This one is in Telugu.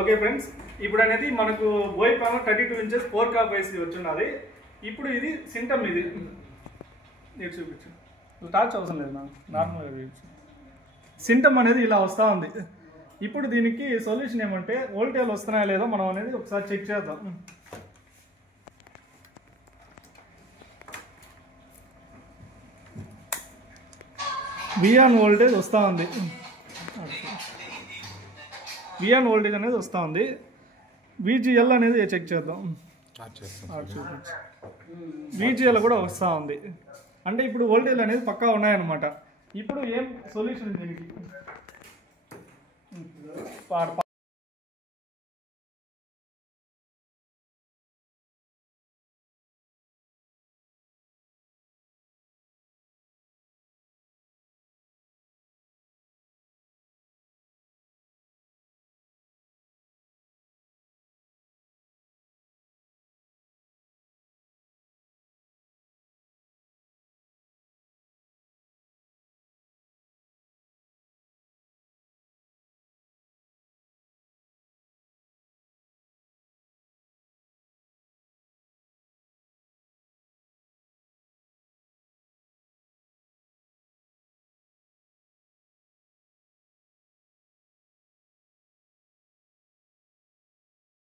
ఓకే ఫ్రెండ్స్, ఇప్పుడు అనేది మనకు బోయ్ ప్యానల్ 32 ఇంచెస్ 4K ఐసీ వచ్చినది. ఇప్పుడు ఇది సింటమ్, ఇది చూపించు, టార్చ్ అవసరం లేదు నాకు, నార్మల్గా సింటమ్ అనేది ఇలా వస్తూ ఉంది. ఇప్పుడు దీనికి సొల్యూషన్ ఏమంటే వోల్టేజ్ వస్తున్నాయా లేదో మనం అనేది ఒకసారి చెక్ చేద్దాం. విఆన్ వోల్టేజ్ వస్తూ ఉంది, విఆన్ వోల్టేజ్ అనేది వస్తూ ఉంది. విజిఎల్ అనేది చెక్ చేద్దాం. విజిఎల్ కూడా వస్తూ ఉంది, అంటే ఇప్పుడు వోల్టేజ్ అనేది పక్కా ఉన్నాయన్నమాట. ఇప్పుడు ఏం సొల్యూషన్ దీనికి?